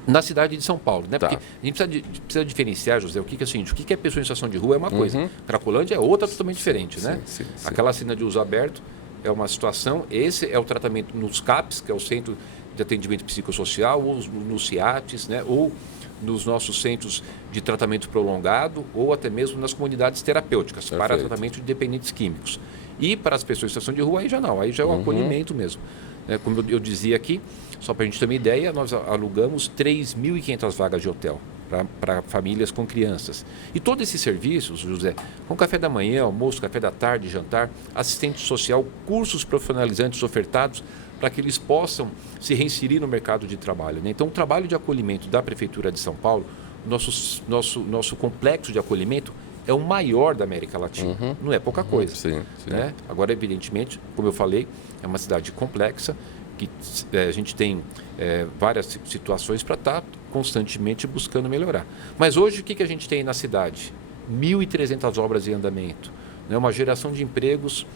Na cidade de São Paulo, né? Tá. Porque a gente precisa diferenciar, José, o que é o seguinte: o que é pessoa em situação de rua é uma coisa, Cracolândia é outra totalmente diferente, né? Sim. Aquela cena de uso aberto é uma situação, esse é o tratamento nos CAPs, que é o Centro de Atendimento Psicossocial, ou nos CIATs, né? Ou nos nossos centros de tratamento prolongado, ou até mesmo nas comunidades terapêuticas, Perfeito. para tratamento de dependentes químicos. E para as pessoas em situação de rua, aí já não, aí já é um acolhimento mesmo. Como eu dizia aqui, só para a gente ter uma ideia, nós alugamos 3.500 vagas de hotel para famílias com crianças. E todos esses serviços, José, com café da manhã, almoço, café da tarde, jantar, assistente social, cursos profissionalizantes ofertados para que eles possam se reinserir no mercado de trabalho. Né? Então, o trabalho de acolhimento da Prefeitura de São Paulo, nosso complexo de acolhimento é o maior da América Latina. Não é pouca coisa. Sim. Né? Agora, evidentemente, como eu falei, é uma cidade complexa, que a gente tem várias situações para estar constantemente buscando melhorar. Mas hoje, o que a gente tem na cidade? 1.300 obras em andamento. Né? Uma geração de empregos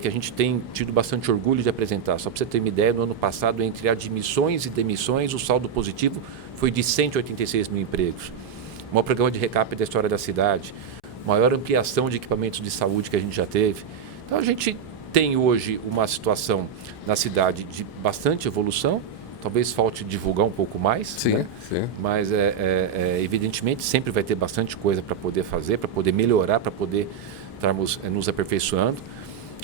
que a gente tem tido bastante orgulho de apresentar. Só para você ter uma ideia, no ano passado, entre admissões e demissões, o saldo positivo foi de 186 mil empregos. O maior programa de recap da história da cidade, maior ampliação de equipamentos de saúde que a gente já teve. Então, a gente tem hoje uma situação na cidade de bastante evolução, talvez falte divulgar um pouco mais, Sim. Mas evidentemente sempre vai ter bastante coisa para poder fazer, para poder melhorar, para poder estarmos nos aperfeiçoando.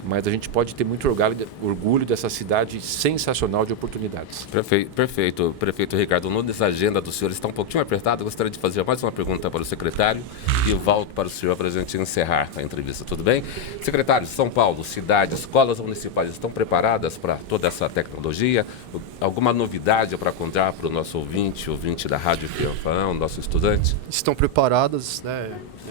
mas a gente pode ter muito orgulho dessa cidade sensacional de oportunidades. Perfeito. Prefeito Ricardo Nunes, a agenda do senhor está um pouquinho apertada. Gostaria de fazer mais uma pergunta para o secretário e volto para o senhor para a gente encerrar a entrevista. Tudo bem? Secretário, São Paulo, cidade, escolas municipais estão preparadas para toda essa tecnologia? Alguma novidade para contar para o nosso ouvinte da Rádio Fianfão, nosso estudante? Estão preparadas, né?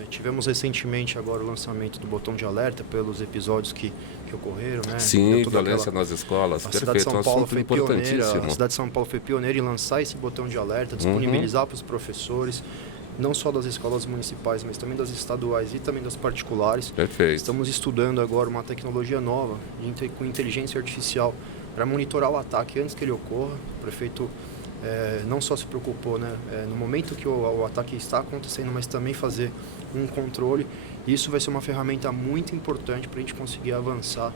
Tivemos recentemente agora o lançamento do botão de alerta pelos episódios que ocorreram, né? Sim, violência nas escolas. A cidade de São Paulo foi pioneira. importantíssimo. A cidade de São Paulo foi pioneira em lançar esse botão de alerta, disponibilizar para os professores, não só das escolas municipais, mas também das estaduais e também das particulares. Perfeito. Estamos estudando agora uma tecnologia nova com inteligência artificial para monitorar o ataque antes que ele ocorra. O prefeito não só se preocupou, né, no momento que o ataque está acontecendo, mas também fazer um controle. Isso vai ser uma ferramenta muito importante para a gente conseguir avançar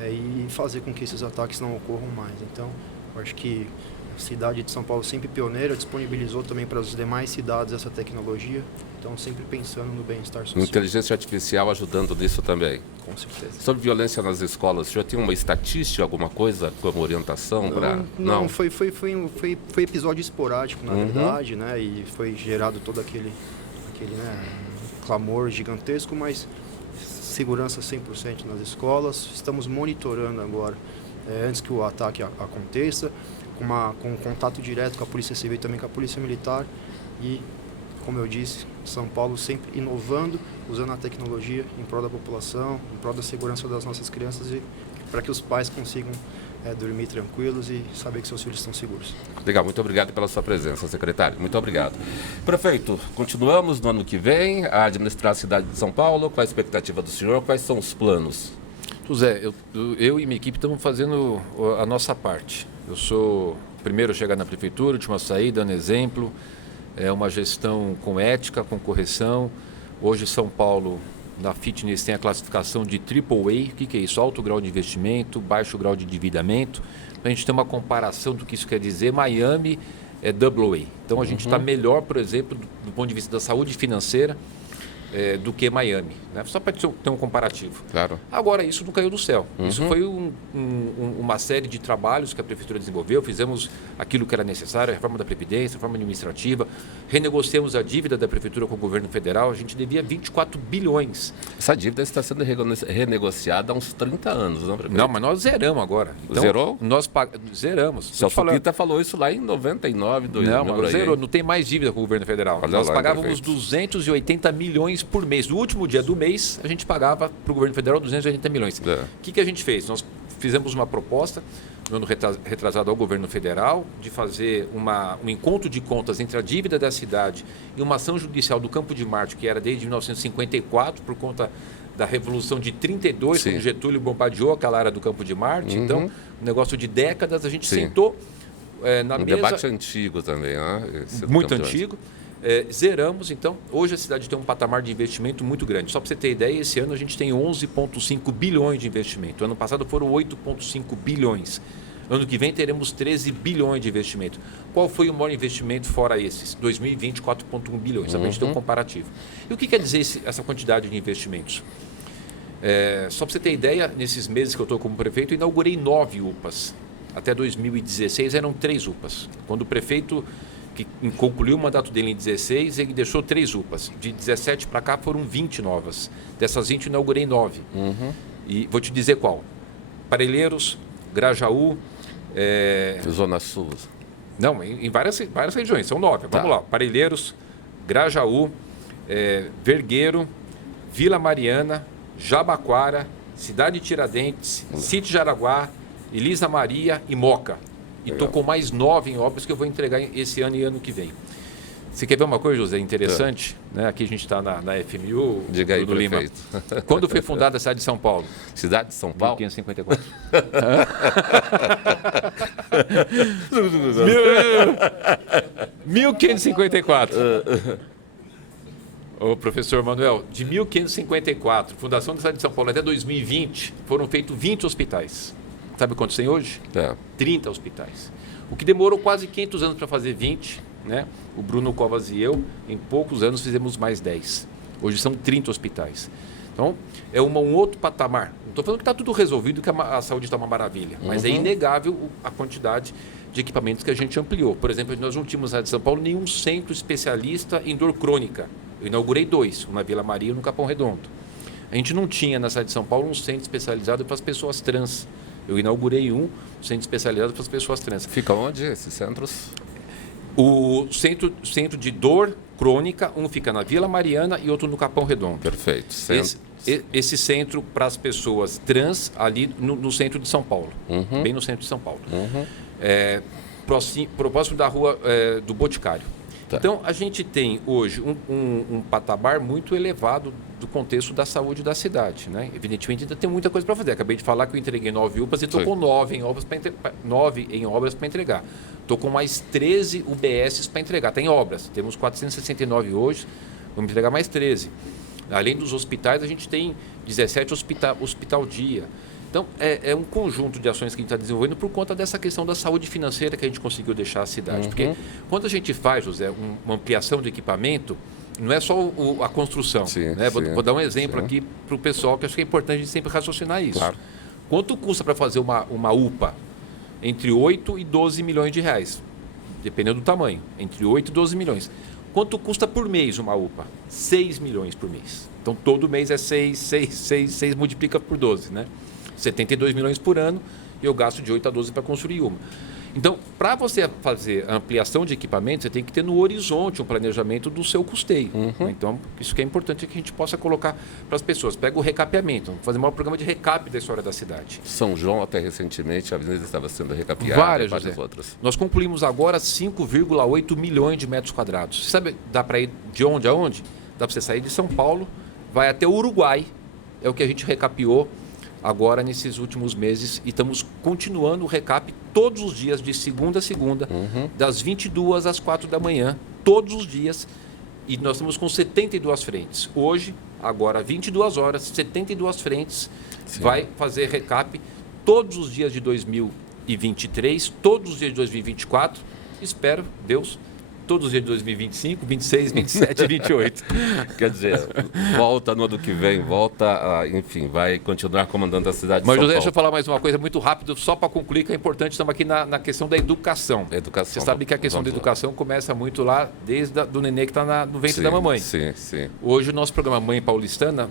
e fazer com que esses ataques não ocorram mais. Então, eu acho que a cidade de São Paulo, sempre pioneira, disponibilizou também para as demais cidades essa tecnologia. Então, sempre pensando no bem-estar social. Inteligência artificial ajudando nisso também. Com certeza. Sobre violência nas escolas, já tem uma estatística, alguma coisa como orientação para... Não, foi episódio esporádico, na verdade, né? E foi gerado todo aquele né, clamor gigantesco, mas segurança 100% nas escolas. Estamos monitorando agora, antes que o ataque aconteça, com contato direto com a Polícia Civil e também com a Polícia Militar. E, como eu disse, São Paulo sempre inovando, usando a tecnologia em prol da população, em prol da segurança das nossas crianças e para que os pais consigam dormir tranquilos e saber que seus filhos estão seguros. Legal, muito obrigado pela sua presença, secretário. Muito obrigado. Prefeito, continuamos no ano que vem a administrar a cidade de São Paulo. Qual a expectativa do senhor? Quais são os planos? José, eu e minha equipe estamos fazendo a nossa parte. Eu sou o primeiro a chegar na prefeitura, último a sair, dando exemplo. É uma gestão com ética, com correção. Hoje, São Paulo, na Fitness, tem a classificação de AAA. O que é isso? Alto grau de investimento, baixo grau de endividamento. Para a gente ter uma comparação do que isso quer dizer, Miami é AA. Então, a gente está melhor, por exemplo, do ponto de vista da saúde financeira, do que Miami, né? Só para ter um comparativo. Claro. Agora, isso não caiu do céu. Isso foi uma série de trabalhos que a Prefeitura desenvolveu. Fizemos aquilo que era necessário, a reforma da Previdência, a reforma administrativa. Renegociamos a dívida da Prefeitura com o governo federal. A gente devia 24 bilhões. Essa dívida está sendo renegociada há uns 30 anos, não, prefeito? Não, mas nós zeramos agora. Então, zerou? Nós zeramos. O Celso Pita falou isso lá em 99, 2000. Não, mas zerou. Não tem mais dívida com o governo federal. Olha nós lá, pagávamos prefeito. 280 milhões por mês. No último dia do mês, a gente pagava para o governo federal 280 milhões. O que a gente fez? Nós fizemos uma proposta, no ano retrasado ao governo federal, de fazer um encontro de contas entre a dívida da cidade e uma ação judicial do Campo de Marte, que era desde 1954, por conta da Revolução de 32, quando Getúlio bombardeou aquela área do Campo de Marte. Então, um negócio de décadas, a gente sentou na mesa... debate antigo também, né? Muito antigo. Zeramos, então, hoje a cidade tem um patamar de investimento muito grande. Só para você ter ideia, esse ano a gente tem 11,5 bilhões de investimento. Ano passado foram 8,5 bilhões. Ano que vem teremos 13 bilhões de investimento. Qual foi o maior investimento fora esses? 2020, 4,1 bilhões. Só para a gente ter um comparativo. E o que quer dizer essa quantidade de investimentos? Só para você ter ideia, nesses meses que eu estou como prefeito, eu inaugurei 9 UPAs. Até 2016 eram 3 UPAs. Quando o prefeito... que concluiu o mandato dele em 16, ele deixou 3 UPAs. De 17 para cá foram 20 novas. Dessas 20 eu inaugurei 9. E vou te dizer qual. Parelheiros, Grajaú... Zona Sul. Não, em várias regiões, são 9. Vamos lá. Parelheiros, Grajaú, Vergueiro, Vila Mariana, Jabaquara, Cidade Tiradentes, Sítio Jaraguá, Elisa Maria e Moca. E estou com mais 9 em obras que eu vou entregar esse ano e ano que vem. Você quer ver uma coisa, José, interessante? Né? Aqui a gente está na FMU, Diga aí, do Lima. Quando foi fundada a cidade de São Paulo? Cidade de São Paulo? 1554. 1554. Ô, professor Manuel, de 1554, fundação da cidade de São Paulo até 2020, foram feitos 20 hospitais. Sabe quantos tem hoje? 30 hospitais. O que demorou quase 500 anos para fazer 20, né? O Bruno Covas e eu, em poucos anos, fizemos mais 10. Hoje são 30 hospitais. Então, é um outro patamar. Não estou falando que está tudo resolvido, que a saúde está uma maravilha, mas é inegável a quantidade de equipamentos que a gente ampliou. Por exemplo, nós não tínhamos na cidade de São Paulo nenhum centro especialista em dor crônica. Eu inaugurei 2, um na Vila Maria e um no Capão Redondo. A gente não tinha na cidade de São Paulo um centro especializado para as pessoas trans. Eu inaugurei um centro especializado para as pessoas trans. Fica onde esses centros? O centro de dor crônica, um fica na Vila Mariana e outro no Capão Redondo. Perfeito. Esse centro para as pessoas trans ali no centro de São Paulo. Bem no centro de São Paulo. Próximo da rua do Boticário. Tá. Então, a gente tem hoje um patamar muito elevado do contexto da saúde da cidade. Né? Evidentemente, ainda tem muita coisa para fazer. Acabei de falar que eu entreguei 9 UPAs e estou com 9 em obras para entregar. Estou com mais 13 UBSs para entregar. Tem obras. Temos 469 hoje, vamos entregar mais 13. Além dos hospitais, a gente tem 17 hospital dia. Então, é um conjunto de ações que a gente está desenvolvendo por conta dessa questão da saúde financeira que a gente conseguiu deixar a cidade. Porque quando a gente faz, José, uma ampliação de equipamento, não é só a construção. Sim, né? sim, vou dar um exemplo aqui para o pessoal, que acho que é importante a gente sempre raciocinar isso. Claro. Quanto custa para fazer uma UPA? Entre 8 e 12 milhões de reais, dependendo do tamanho. Entre 8 e 12 milhões. Quanto custa por mês uma UPA? 6 milhões por mês. Então, todo mês é 6 multiplica por 12, né? 72 milhões por ano e eu gasto de 8 a 12 para construir uma. Então, para você fazer a ampliação de equipamento, você tem que ter no horizonte um planejamento do seu custeio. Então, isso que é importante que a gente possa colocar para as pessoas. Pega o recapeamento, fazer um programa de recap da história da cidade. São João, até recentemente, a avenida estava sendo recapeada. Várias outras. Nós concluímos agora 5,8 milhões de metros quadrados. Você sabe, dá para ir de onde a onde? Dá para você sair de São Paulo, vai até o Uruguai. É o que a gente recapeou agora nesses últimos meses e estamos continuando o recap todos os dias, de segunda a segunda, das 22 às 4 da manhã, todos os dias, e nós estamos com 72 frentes. Hoje, agora 22 horas, 72 frentes, vai fazer recap todos os dias de 2023, todos os dias de 2024, espero, Deus, todos os dias de 2025, 26, 27 e 28. Quer dizer, volta no ano que vem, enfim, vai continuar comandando a cidade de Mas, São José, Paulo. deixa eu falar mais uma coisa muito rápido, só para concluir, que é importante, estamos aqui na questão da educação. Educação. Você sabe que a questão da educação começa muito lá, desde do nenê que está no ventre da mamãe. Sim, sim. Hoje, o nosso programa Mãe Paulistana,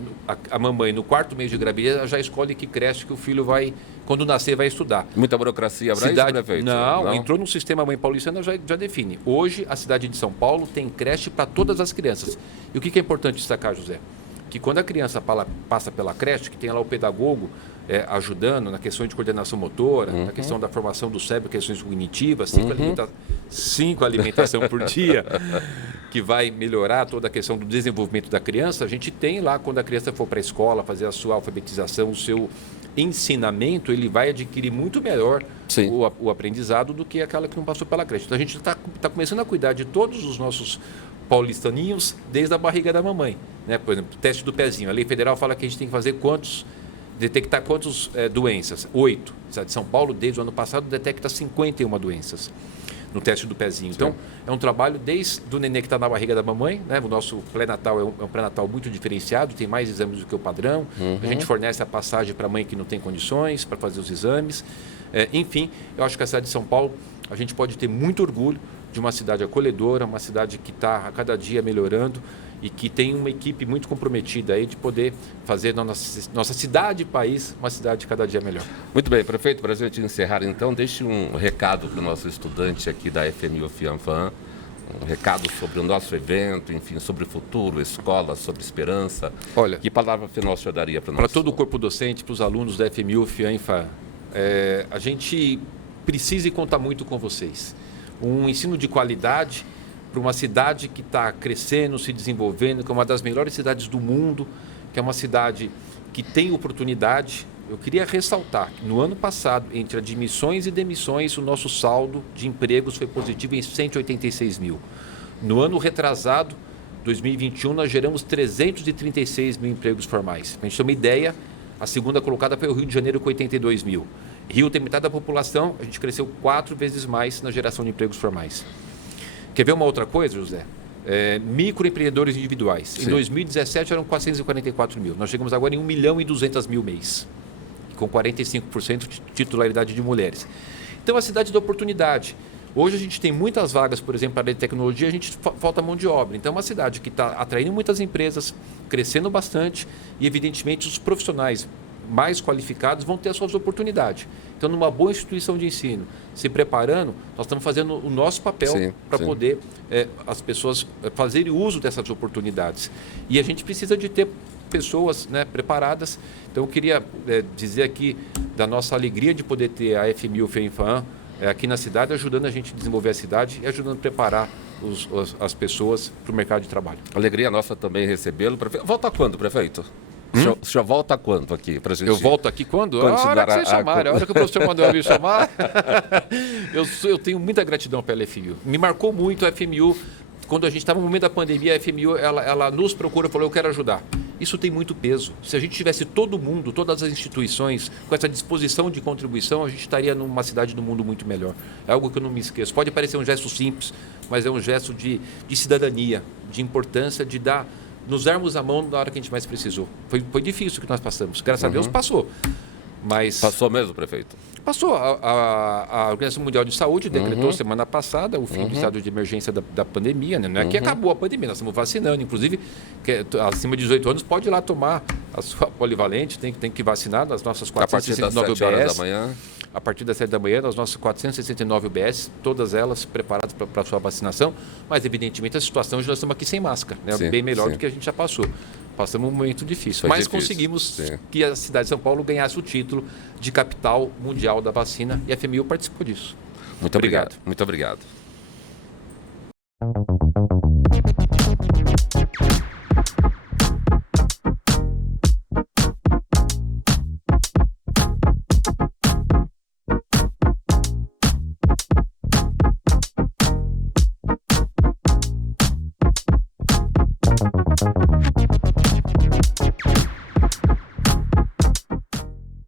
a mamãe, no 4º mês de gravidez, já escolhe que creche que o filho vai, quando nascer, vai estudar. Muita burocracia para isso, prefeito? Não, entrou no sistema Mãe Paulistana, já define. Hoje, a cidade de São Paulo tem creche para todas as crianças. E o que é importante destacar, José? Que quando a criança passa pela creche, que tem lá o pedagogo ajudando na questão de coordenação motora, na questão da formação do cérebro, questões cognitivas, 5 alimentação por dia, que vai melhorar toda a questão do desenvolvimento da criança, a gente tem lá, quando a criança for para a escola, fazer a sua alfabetização, o seu ensinamento, ele vai adquirir muito melhor o aprendizado do que aquela que não passou pela creche. Então, a gente está começando a cuidar de todos os nossos paulistaninhos desde a barriga da mamãe. Né? Por exemplo, teste do pezinho. A lei federal fala que a gente tem que fazer detectar quantas doenças? 8. A cidade de São Paulo, desde o ano passado, detecta 51 doenças no teste do pezinho. Então, é um trabalho desde o nenê que está na barriga da mamãe, né? O nosso pré-natal é um pré-natal muito diferenciado, tem mais exames do que o padrão. A gente fornece a passagem para a mãe que não tem condições para fazer os exames. Enfim, eu acho que a cidade de São Paulo, a gente pode ter muito orgulho de uma cidade acolhedora, uma cidade que está a cada dia melhorando e que tem uma equipe muito comprometida aí de poder fazer da nossa cidade e país uma cidade cada dia melhor. Muito bem, prefeito, para a gente encerrar então, deixe um recado para o nosso estudante aqui da FMU Fianfan, um recado sobre o nosso evento, enfim, sobre o futuro, escola, sobre esperança. Olha, que palavra final o senhor daria para nós? Para todo o corpo docente, para os alunos da FMU Fianfan, a gente precisa contar muito com vocês. Um ensino de qualidade para uma cidade que está crescendo, se desenvolvendo, que é uma das melhores cidades do mundo, que é uma cidade que tem oportunidade. Eu queria ressaltar que no ano passado, entre admissões e demissões, o nosso saldo de empregos foi positivo em 186 mil. No ano retrasado, 2021, nós geramos 336 mil empregos formais. Para a gente ter uma ideia, a segunda colocada foi o Rio de Janeiro com 82 mil. Rio tem metade da população, a gente cresceu 4 vezes mais na geração de empregos formais. Quer ver uma outra coisa, José? microempreendedores individuais. Sim. Em 2017 eram 444 mil. Nós chegamos agora em 1.200.000 mês, com 45% de titularidade de mulheres. Então, a cidade da oportunidade. Hoje a gente tem muitas vagas, por exemplo, para a área de tecnologia, a gente falta mão de obra. Então, é uma cidade que está atraindo muitas empresas, crescendo bastante e, evidentemente, os profissionais mais qualificados vão ter as suas oportunidades. Então, numa boa instituição de ensino, se preparando, nós estamos fazendo o nosso papel para poder as pessoas fazerem uso dessas oportunidades. E a gente precisa de ter pessoas, né, preparadas. Então, eu queria dizer aqui da nossa alegria de poder ter a FMU FENFAM aqui na cidade, ajudando a gente a desenvolver a cidade e ajudando a preparar as pessoas para o mercado de trabalho. Alegria nossa também recebê-lo. Volta quando, prefeito? O senhor volta quando aqui? Pra gente... Eu volto aqui quando? A hora que vocês chamarem, a hora que o professor Manuel me chamar. Eu tenho muita gratidão pela FMU. Me marcou muito a FMU. Quando a gente estava no momento da pandemia, a FMU ela nos procura e falou, eu quero ajudar. Isso tem muito peso. Se a gente tivesse todo mundo, todas as instituições, com essa disposição de contribuição, a gente estaria numa cidade do mundo muito melhor. É algo que eu não me esqueço. Pode parecer um gesto simples, mas é um gesto de cidadania, de importância, de nos darmos a mão na hora que a gente mais precisou. Foi difícil o que nós passamos. Graças a Deus passou. Mas passou mesmo, prefeito? Passou. A Organização Mundial de Saúde decretou semana passada o fim do estado de emergência da pandemia. Né? Não é que acabou a pandemia, nós estamos vacinando. Inclusive, acima de 18 anos pode ir lá tomar a sua polivalente, tem que vacinar nas nossas 469 UBS. A partir das 7 horas da manhã? A partir das 7 da manhã, nas nossas 469 UBS, todas elas preparadas para a sua vacinação. Mas, evidentemente, a situação hoje nós estamos aqui sem máscara. Né? Sim, bem melhor do que a gente já passou. Passamos um momento difícil, mas conseguimos que a cidade de São Paulo ganhasse o título de capital mundial da vacina e a FMU participou disso. Muito obrigado. Muito obrigado.